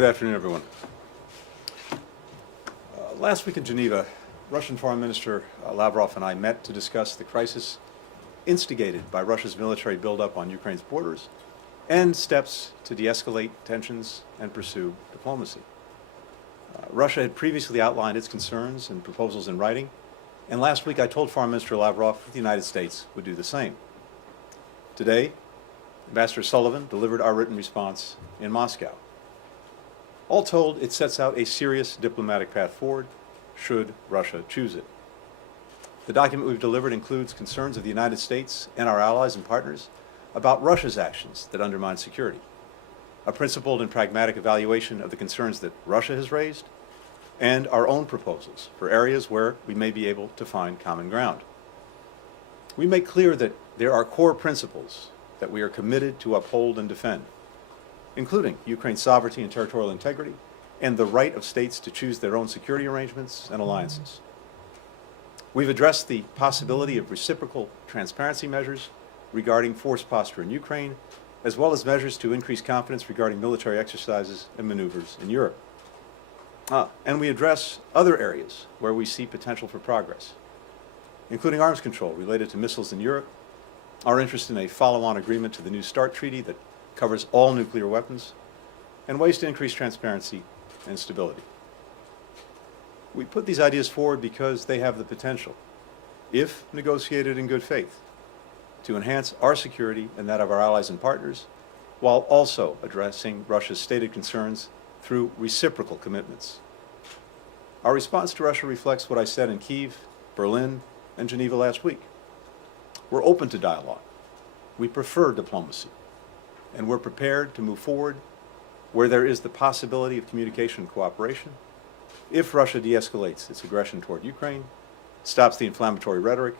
Good afternoon, everyone. Last week in Geneva, Russian Foreign Minister Lavrov and I met to discuss the crisis instigated by Russia's military buildup on Ukraine's borders and steps to de-escalate tensions and pursue diplomacy. Russia had previously outlined its concerns and proposals in writing, and last week I told Foreign Minister Lavrov that the United States would do the same. Today, Ambassador Sullivan delivered our written response in Moscow. All told, it sets out a serious diplomatic path forward, should Russia choose it. The document we've delivered includes concerns of the United States and our allies and partners about Russia's actions that undermine security, a principled and pragmatic evaluation of the concerns that Russia has raised, and our own proposals for areas where we may be able to find common ground. We make clear that there are core principles that we are committed to uphold and defend, including Ukraine's sovereignty and territorial integrity, and the right of states to choose their own security arrangements and alliances. We've addressed the possibility of reciprocal transparency measures regarding force posture in Ukraine, as well as measures to increase confidence regarding military exercises and maneuvers in Europe. And we address other areas where we see potential for progress, including arms control related to missiles in Europe, our interest in a follow-on agreement to the New START treaty that covers all nuclear weapons, and ways to increase transparency and stability. We put these ideas forward because they have the potential, if negotiated in good faith, to enhance our security and that of our allies and partners, while also addressing Russia's stated concerns through reciprocal commitments. Our response to Russia reflects what I said in Kyiv, Berlin, and Geneva last week. We're open to dialogue. We prefer diplomacy. And we're prepared to move forward where there is the possibility of communication and cooperation if Russia de-escalates its aggression toward Ukraine, stops the inflammatory rhetoric,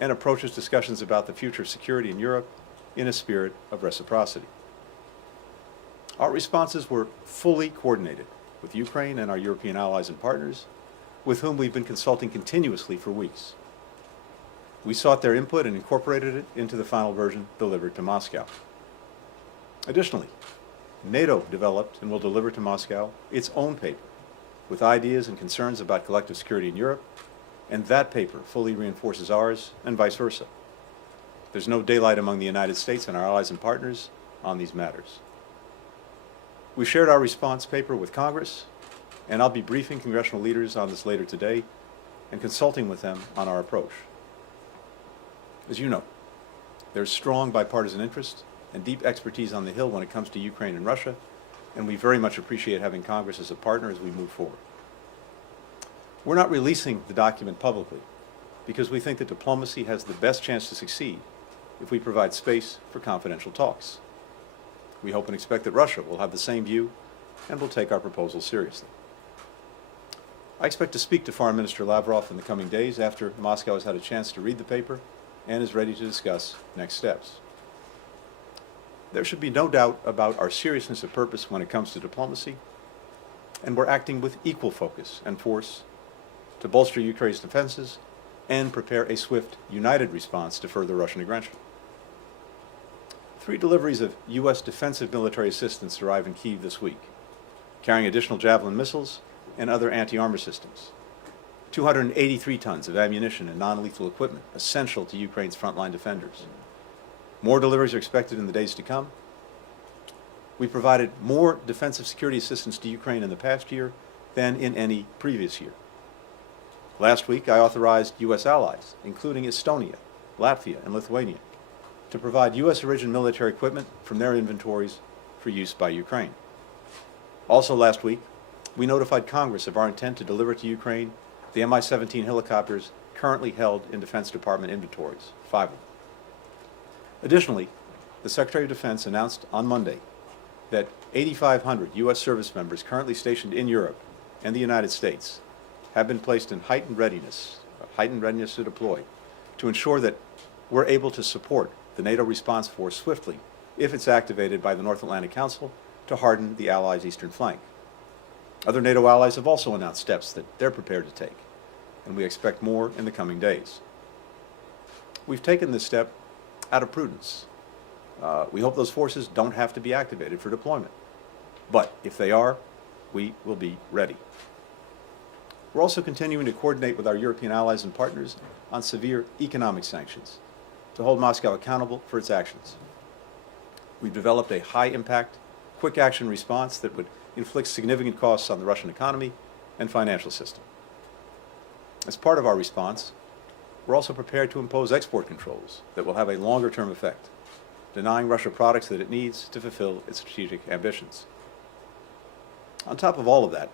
and approaches discussions about the future of security in Europe in a spirit of reciprocity. Our responses were fully coordinated with Ukraine and our European allies and partners, with whom we've been consulting continuously for weeks. We sought their input and incorporated it into the final version delivered to Moscow. Additionally, NATO developed and will deliver to Moscow its own paper with ideas and concerns about collective security in Europe, and that paper fully reinforces ours and vice versa. There's no daylight among the United States and our allies and partners on these matters. We shared our response paper with Congress, and I'll be briefing congressional leaders on this later today and consulting with them on our approach. As you know, there's strong bipartisan interest and deep expertise on the Hill when it comes to Ukraine and Russia, and we very much appreciate having Congress as a partner as we move forward. We're not releasing the document publicly because we think that diplomacy has the best chance to succeed if we provide space for confidential talks. We hope and expect that Russia will have the same view and will take our proposals seriously. I expect to speak to Foreign Minister Lavrov in the coming days after Moscow has had a chance to read the paper and is ready to discuss next steps. There should be no doubt about our seriousness of purpose when it comes to diplomacy, and we're acting with equal focus and force to bolster Ukraine's defenses and prepare a swift, united response to further Russian aggression. 3 deliveries of U.S. defensive military assistance arrived in Kyiv this week, carrying additional Javelin missiles and other anti-armor systems, 283 tons of ammunition and non-lethal equipment essential to Ukraine's frontline defenders. More deliveries are expected in the days to come. We provided more defensive security assistance to Ukraine in the past year than in any previous year. Last week, I authorized U.S. allies, including Estonia, Latvia, and Lithuania, to provide U.S.-origin military equipment from their inventories for use by Ukraine. Also last week, we notified Congress of our intent to deliver to Ukraine the Mi-17 helicopters currently held in Defense Department inventories, 5 of them. Additionally, the Secretary of Defense announced on Monday that 8,500 U.S. service members currently stationed in Europe and the United States have been placed in heightened readiness to deploy, to ensure that we're able to support the NATO response force swiftly if it's activated by the North Atlantic Council to harden the Allies' eastern flank. Other NATO allies have also announced steps that they're prepared to take, and we expect more in the coming days. We've taken this step out of prudence. We hope those forces don't have to be activated for deployment. But if they are, we will be ready. We're also continuing to coordinate with our European allies and partners on severe economic sanctions to hold Moscow accountable for its actions. We've developed a high-impact, quick-action response that would inflict significant costs on the Russian economy and financial system. As part of our response, we're also prepared to impose export controls that will have a longer-term effect, denying Russia products that it needs to fulfill its strategic ambitions. On top of all of that,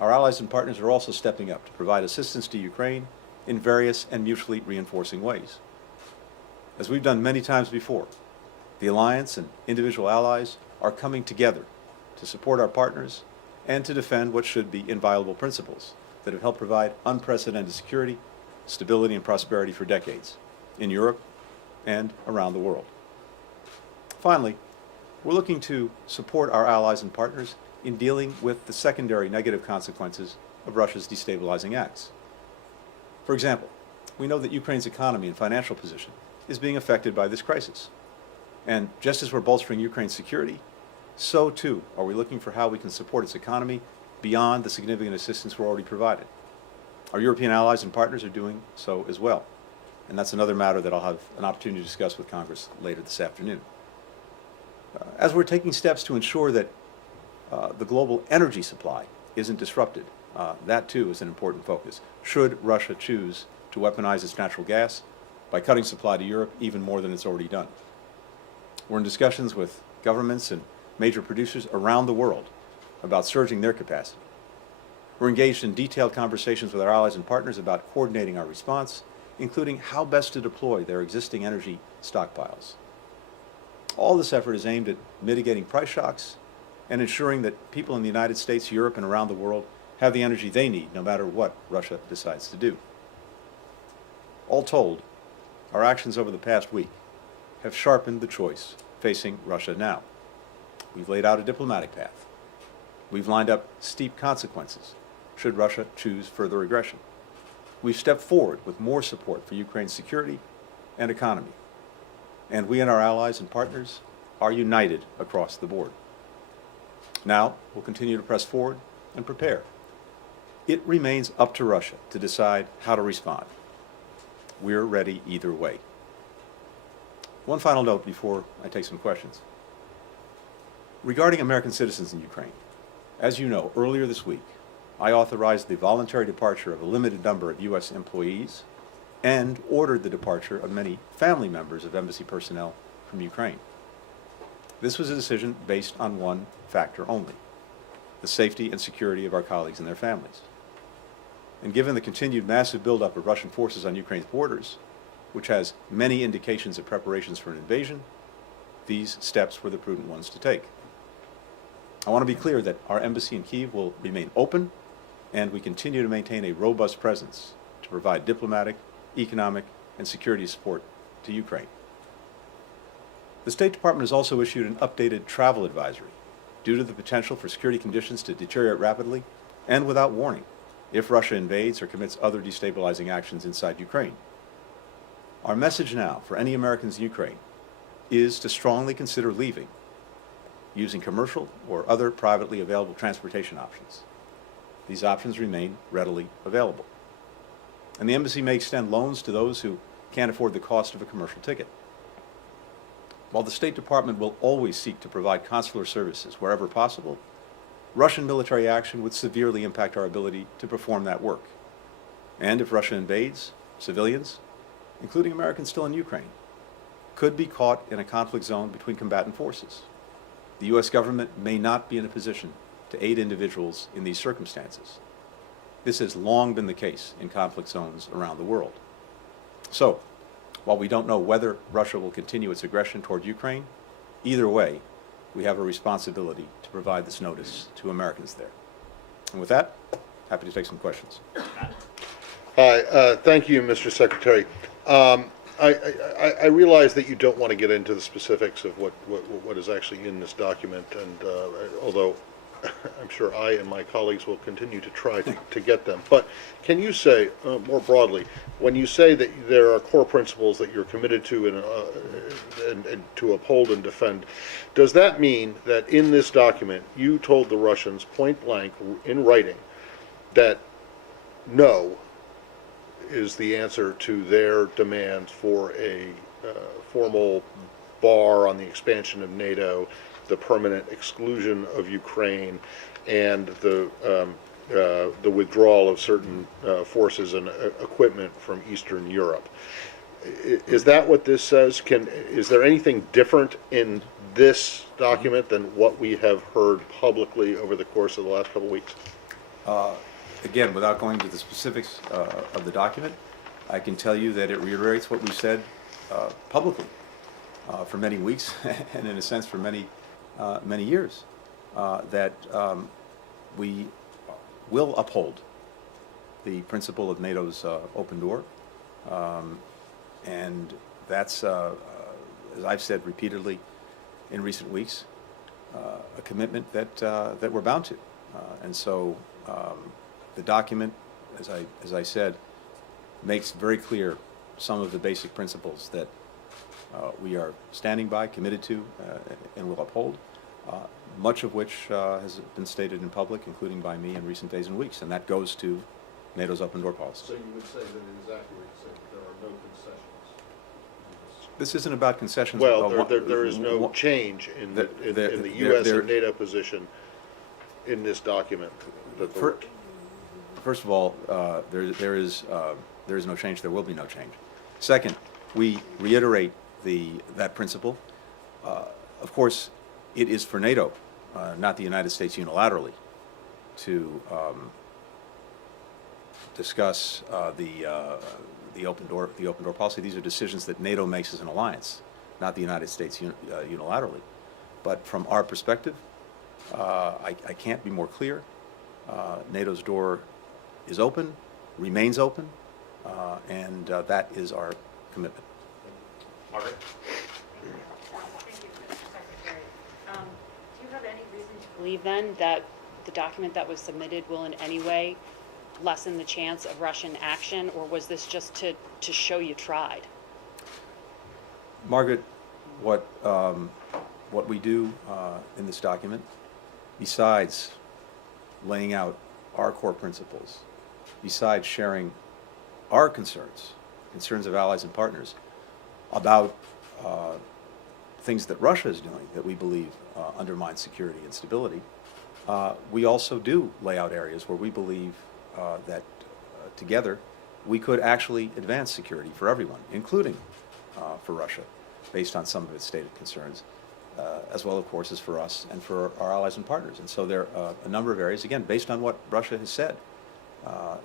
our allies and partners are also stepping up to provide assistance to Ukraine in various and mutually reinforcing ways. As we've done many times before, the alliance and individual allies are coming together to support our partners and to defend what should be inviolable principles that have helped provide unprecedented security, stability, and prosperity for decades in Europe and around the world. Finally, we're looking to support our allies and partners in dealing with the secondary negative consequences of Russia's destabilizing acts. For example, we know that Ukraine's economy and financial position is being affected by this crisis. And just as we're bolstering Ukraine's security, so too are we looking for how we can support its economy beyond the significant assistance we're already provided. Our European allies and partners are doing so as well. And that's another matter that I'll have an opportunity to discuss with Congress later this afternoon. As we're taking steps to ensure that the global energy supply isn't disrupted, that too is an important focus. Should Russia choose to weaponize its natural gas by cutting supply to Europe even more than it's already done? We're in discussions with governments and major producers around the world about surging their capacity. We're engaged in detailed conversations with our allies and partners about coordinating our response, including how best to deploy their existing energy stockpiles. All this effort is aimed at mitigating price shocks and ensuring that people in the United States, Europe, and around the world have the energy they need, no matter what Russia decides to do. All told, our actions over the past week have sharpened the choice facing Russia now. We've laid out a diplomatic path. We've lined up steep consequences should Russia choose further aggression. We've stepped forward with more support for Ukraine's security and economy. And we and our allies and partners are united across the board. Now, we'll continue to press forward and prepare. It remains up to Russia to decide how to respond. We're ready either way. One final note before I take some questions. Regarding American citizens in Ukraine, as you know, earlier this week, I authorized the voluntary departure of a limited number of U.S. employees and ordered the departure of many family members of embassy personnel from Ukraine. This was a decision based on one factor only: the safety and security of our colleagues and their families. And given the continued massive buildup of Russian forces on Ukraine's borders, which has many indications of preparations for an invasion, these steps were the prudent ones to take. I want to be clear that our embassy in Kyiv will remain open, and we continue to maintain a robust presence to provide diplomatic, economic, and security support to Ukraine. The State Department has also issued an updated travel advisory due to the potential for security conditions to deteriorate rapidly and without warning if Russia invades or commits other destabilizing actions inside Ukraine. Our message now for any Americans in Ukraine is to strongly consider leaving using commercial or other privately available transportation options. These options remain readily available. And the embassy may extend loans to those who can't afford the cost of a commercial ticket. While the State Department will always seek to provide consular services wherever possible, Russian military action would severely impact our ability to perform that work. And if Russia invades, civilians, including Americans still in Ukraine, could be caught in a conflict zone between combatant forces. The U.S. government may not be in a position to aid individuals in these circumstances. This has long been the case in conflict zones around the world. So, while we don't know whether Russia will continue its aggression toward Ukraine, either way, we have a responsibility to provide this notice to Americans there. And with that, happy to take some questions. Hi, thank you, Mr. Secretary. I realize that you don't want to get into the specifics of what is actually in this document, and although I'm sure I and my colleagues will continue to try to get them. But can you say, more broadly, when you say that there are core principles that you're committed to and to uphold and defend, does that mean that in this document you told the Russians point blank in writing that no is the answer to their demand for a formal bar on the expansion of NATO, the permanent exclusion of Ukraine, and the withdrawal of certain forces and equipment from Eastern Europe? Is that what this says? Is there anything different in this document than what we have heard publicly over the course of the last couple of weeks? Again, without going into the specifics of the document, I can tell you that it reiterates what we said publicly for many weeks and in a sense for many years, that we will uphold the principle of NATO's open door, and that's, as I've said repeatedly in recent weeks, a commitment that we're bound to, and so the document, as I said, makes very clear some of the basic principles that we are standing by, committed to, and will uphold, much of which has been stated in public, including by me in recent days and weeks, and that goes to NATO's open door policy. So you would say that it is accurate to say that there are no concessions? This isn't about concessions. Well, there is no change in the U.S. and NATO position in this document. First of all, there is no change. There will be no change. Second, we reiterate that principle. Of course, it is for NATO, not the United States unilaterally, to discuss the open door policy. These are decisions that NATO makes as an alliance, not the United States unilaterally. But from our perspective, I can't be more clear. NATO's door is open, remains open, and that is our commitment. Margaret? Thank you, Mr. Secretary. Do you have any reason to believe then that the document that was submitted will in any way lessen the chance of Russian action, or was this just to show you tried? Margaret, what we do in this document, besides laying out our core principles, besides sharing our concerns of allies and partners about things that Russia is doing that we believe undermine security and stability, we also do lay out areas where we believe that together we could actually advance security for everyone, including for Russia, based on some of its stated concerns, as well, of course, as for us and for our allies and partners. And so there are a number of areas, again, based on what Russia has said,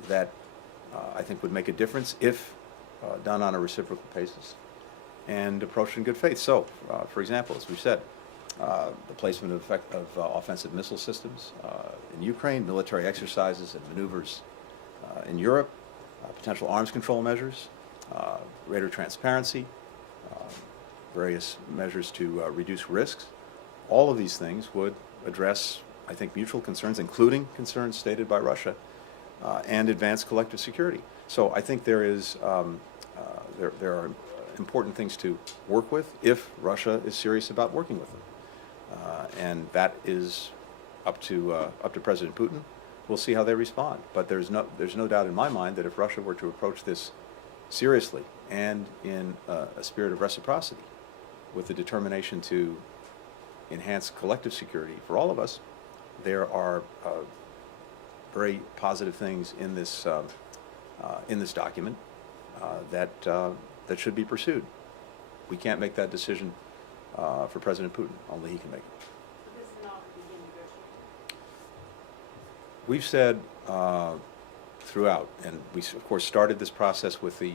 that I think would make a difference if done on a reciprocal basis and approached in good faith. So, for example, as we've said, the placement of offensive missile systems in Ukraine, military exercises and maneuvers in Europe, potential arms control measures, greater transparency, various measures to reduce risks. All of these things would address, I think, mutual concerns, including concerns stated by Russia, and advance collective security. So I think there are important things to work with if Russia is serious about working with them, and that is up to President Putin. We'll see how they respond. But there's no doubt in my mind that if Russia were to approach this seriously and in a spirit of reciprocity, with the determination to enhance collective security for all of us, there are very positive things in this document that should be pursued. We can't make that decision for President Putin. Only he can make it. So this is not to begin negotiating? We've said throughout, and we of course started this process with the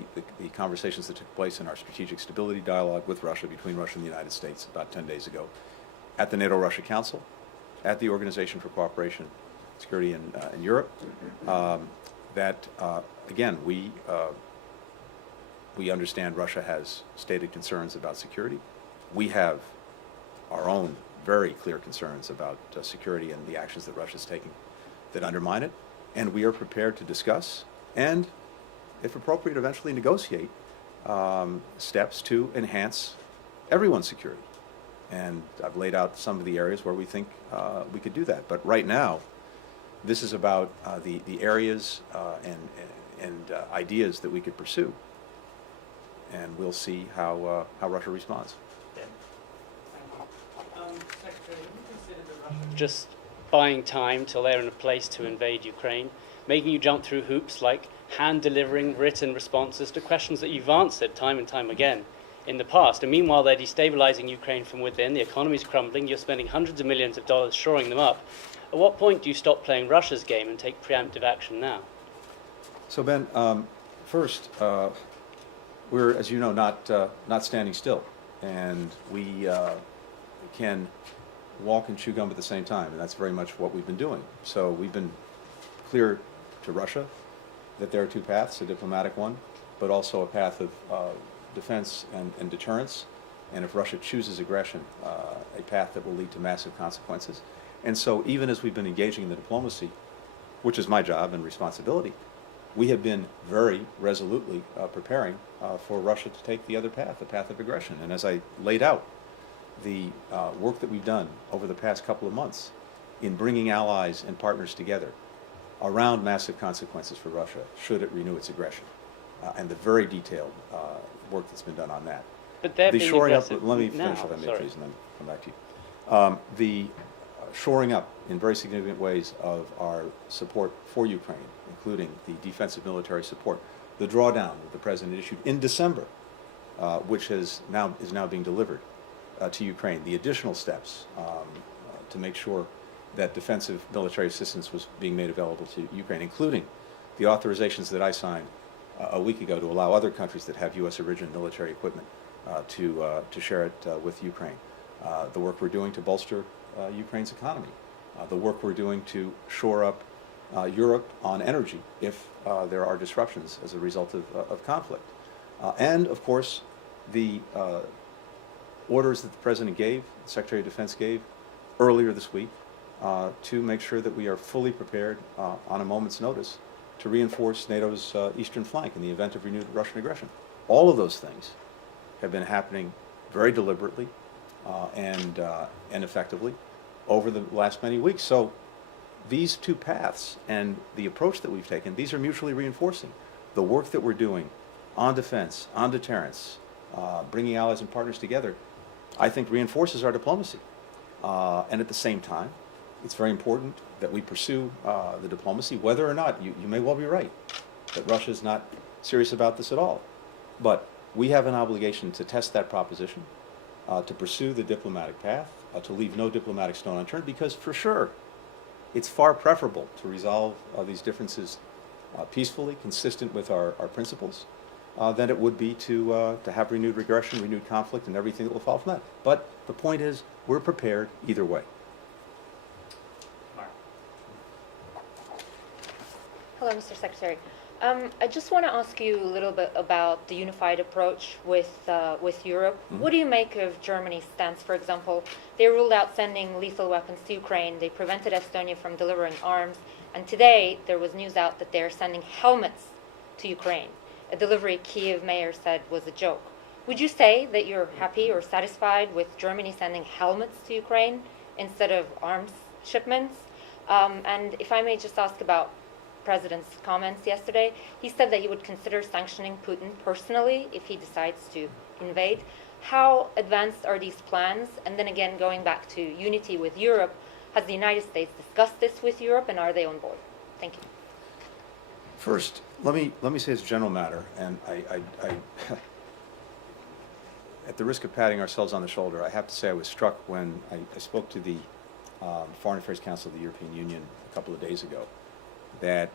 conversations that took place in our strategic stability dialogue with Russia, between Russia and the United States about 10 days ago, at the NATO-Russia Council, at the Organization for Cooperation and Security in Europe, that again, we understand Russia has stated concerns about security. We have our own very clear concerns about security and the actions that Russia's taking that undermine it. And we are prepared to discuss and, if appropriate, eventually negotiate steps to enhance everyone's security. And I've laid out some of the areas where we think we could do that. But right now, this is about the areas and ideas that we could pursue. And we'll see how Russia responds. Secretary, have you considered the Russians just buying time till they're in a place to invade Ukraine, making you jump through hoops like hand-delivering written responses to questions that you've answered time and time again in the past? And meanwhile, they're destabilizing Ukraine from within, the economy's crumbling, you're spending hundreds of millions of dollars shoring them up. At what point do you stop playing Russia's game and take preemptive action now? So Ben, first, we're, as you know, not standing still, and we can walk and chew gum at the same time, and that's very much what we've been doing. So we've been clear to Russia that there are two paths, a diplomatic one, but also a path of defense and deterrence, and if Russia chooses aggression, a path that will lead to massive consequences. And so even as we've been engaging in the diplomacy, which is my job and responsibility, we have been very resolutely preparing for Russia to take the other path, the path of aggression. And as I laid out, the work that we've done over the past couple of months in bringing allies and partners together around massive consequences for Russia should it renew its aggression, and the very detailed work that's been done on that. But they're The being shoring up, aggressive let me now. finish if I may, Sorry. please, and then come back to you. The shoring up in very significant ways of our support for Ukraine, including the defensive military support, the drawdown that the President issued in December, which is now being delivered to Ukraine, the additional steps to make sure that defensive military assistance was being made available to Ukraine, including the authorizations that I signed a week ago to allow other countries that have U.S. origin military equipment to share it with Ukraine. The work we're doing to bolster Ukraine's economy, the work we're doing to shore up Europe on energy if there are disruptions as a result of conflict. And, of course, the orders that the President gave, the Secretary of Defense gave earlier this week to make sure that we are fully prepared on a moment's notice to reinforce NATO's eastern flank in the event of renewed Russian aggression. All of those things have been happening very deliberately and effectively over the last many weeks. So these two paths and the approach that we've taken, these are mutually reinforcing. The work that we're doing on defense, on deterrence, bringing allies and partners together, I think reinforces our diplomacy. And at the same time, it's very important that we pursue the diplomacy, whether or not, you may well be right, that Russia is not serious about this at all. But we have an obligation to test that proposition, to pursue the diplomatic path, to leave no diplomatic stone unturned, because for sure, it's far preferable to resolve these differences peacefully, consistent with our principles, than it would be to have renewed aggression, renewed conflict, and everything that will follow from that. But the point is, we're prepared either way. Mark. Hello, Mr. Secretary. I just want to ask you a little bit about the unified approach with Europe. Mm-hmm. What do you make of Germany's stance? For example, they ruled out sending lethal weapons to Ukraine. They prevented Estonia from delivering arms. And today, there was news out that they're sending helmets to Ukraine. A delivery Kiev mayor said was a joke. Would you say that you're happy or satisfied with Germany sending helmets to Ukraine instead of arms shipments? And if I may just ask about President's comments yesterday, he said that he would consider sanctioning Putin personally if he decides to invade. How advanced are these plans? And then again, going back to unity with Europe, has the United States discussed this with Europe, and are they on board? Thank you. First, let me say as a general matter, and I at the risk of patting ourselves on the shoulder, I have to say I was struck when I spoke to the Foreign Affairs Council of the European Union a couple of days ago, that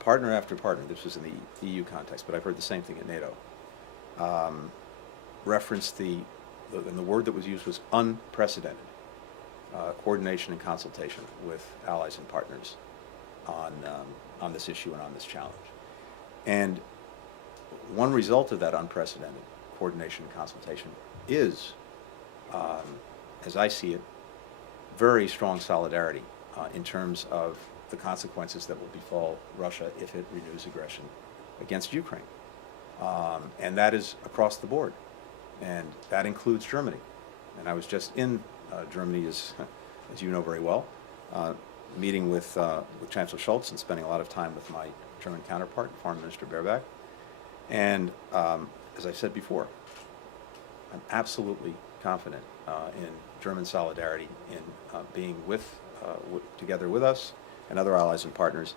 partner after partner, this was in the EU context, but I've heard the same thing at NATO, referenced and the word that was used was unprecedented coordination and consultation with allies and partners on this issue and on this challenge. And one result of that unprecedented coordination and consultation is as I see it, very strong solidarity in terms of the consequences that will befall Russia if it renews aggression against Ukraine. And that is across the board. And that includes Germany. And I was just in Germany, as you know very well, meeting with Chancellor Scholz and spending a lot of time with my German counterpart, Foreign Minister Baerbock. And as I said before, I'm absolutely confident in German solidarity in being together with us and other allies and partners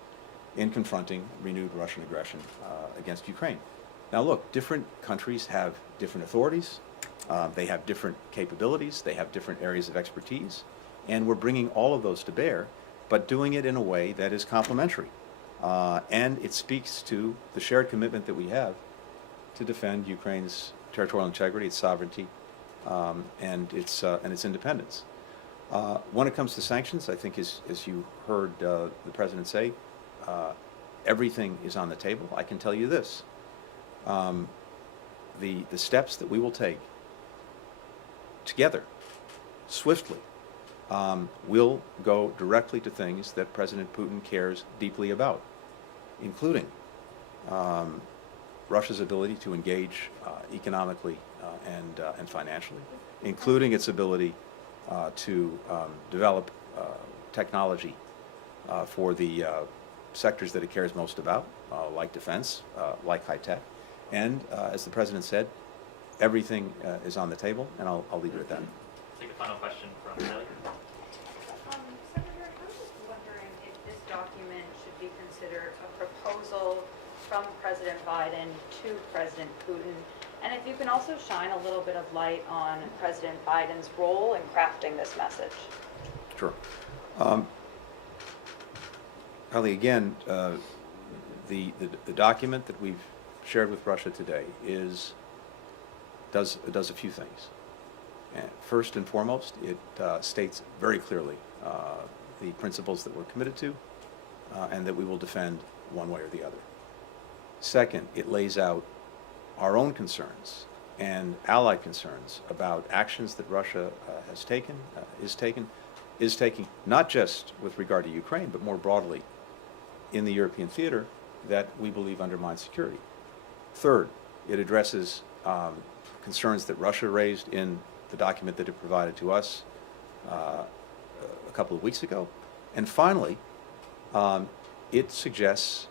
in confronting renewed Russian aggression against Ukraine. Now look, different countries have different authorities, they have different capabilities, they have different areas of expertise, and we're bringing all of those to bear, but doing it in a way that is complementary. And it speaks to the shared commitment that we have to defend Ukraine's territorial integrity, its sovereignty, and its independence. When it comes to sanctions, I think as you heard the President say, everything is on the table. I can tell you this. The steps that we will take together, swiftly, will go directly to things that President Putin cares deeply about, including Russia's ability to engage economically and financially, including its ability to develop technology for the sectors that it cares most about, like defense, like high tech. And as the President said, everything is on the table, and I'll leave it at that. Take a final question from Kelly. Senator, I was just wondering if this document should be considered a proposal from President Biden to President Putin, and if you can also shine a little bit of light on President Biden's role in crafting this message. Sure. Ali, again, the document that we've shared with Russia today does a few things. First and foremost, it states very clearly the principles that we're committed to and that we will defend one way or the other. Second, it lays out our own concerns and allied concerns about actions that Russia is taking, not just with regard to Ukraine, but more broadly in the European theater that we believe undermine security. Third, it addresses concerns that Russia raised in the document that it provided to us a couple of weeks ago. And finally, it suggests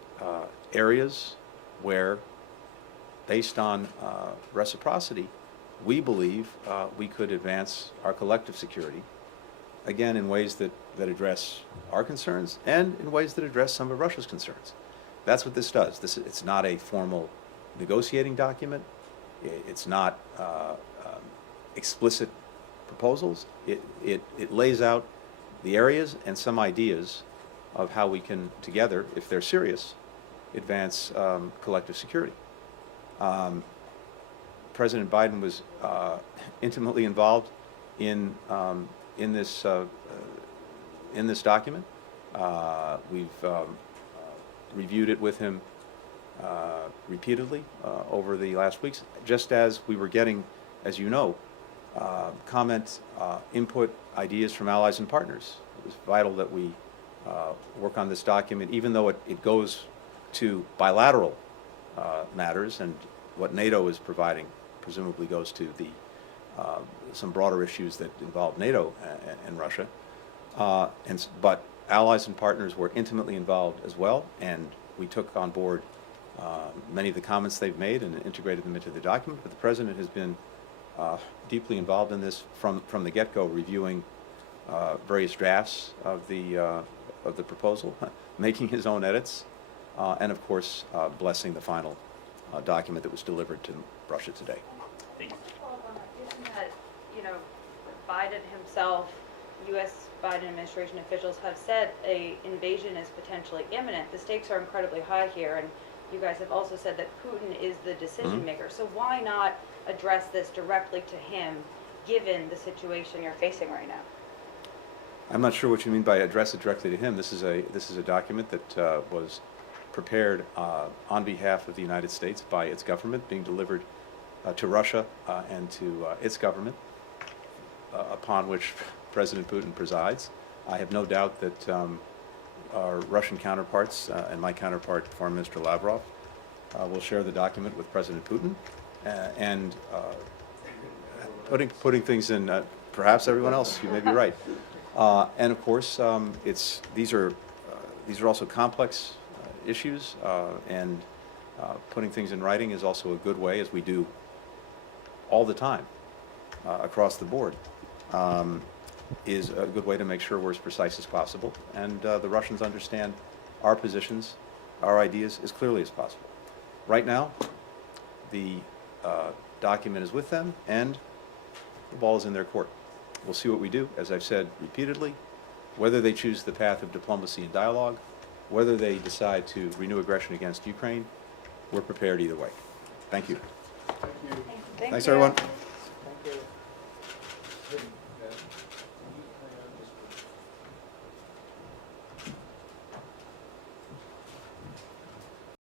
areas where, based on reciprocity, we believe we could advance our collective security, again, in ways that address our concerns and in ways that address some of Russia's concerns. That's what this does. It's not a formal negotiating document. It's not explicit proposals. It lays out the areas and some ideas of how we can together, if they're serious, advance collective security. President Biden was intimately involved in this document. We've reviewed it with him repeatedly over the last weeks, just as we were getting, as you know, comment, input, ideas from allies and partners. It was vital that we work on this document, even though it goes to bilateral matters, and what NATO is providing presumably goes to some broader issues that involve NATO and Russia. But allies and partners were intimately involved as well, and we took on board many of the comments they've made and integrated them into the document. But the President has been deeply involved in this from the get-go, reviewing various drafts of the proposal, making his own edits, and of course blessing the final document that was delivered to Russia today. Thank you. Given that, Biden himself, U.S. Biden administration officials have said an invasion is potentially imminent, the stakes are incredibly high here, and you guys have also said that Putin is the decision maker. So why not address this directly to him, given the situation you're facing right now? I'm not sure what you mean by address it directly to him. This is a document that was prepared on behalf of the United States by its government, being delivered to Russia and to its government. upon which President Putin presides. I have no doubt that our Russian counterparts and my counterpart, Foreign Minister Lavrov, will share the document with President Putin and putting things in, perhaps everyone else, you may be right. And of course, these are also complex issues, and putting things in writing is also a good way, as we do all the time across the board, is a good way to make sure we're as precise as possible, and the Russians understand our positions, our ideas as clearly as possible. Right now, the document is with them, and the ball is in their court. We'll see what we do, as I've said repeatedly, whether they choose the path of diplomacy and dialogue, whether they decide to renew aggression against Ukraine, we're prepared either way. Thank you. Thank you. Thanks, everyone. Thank you.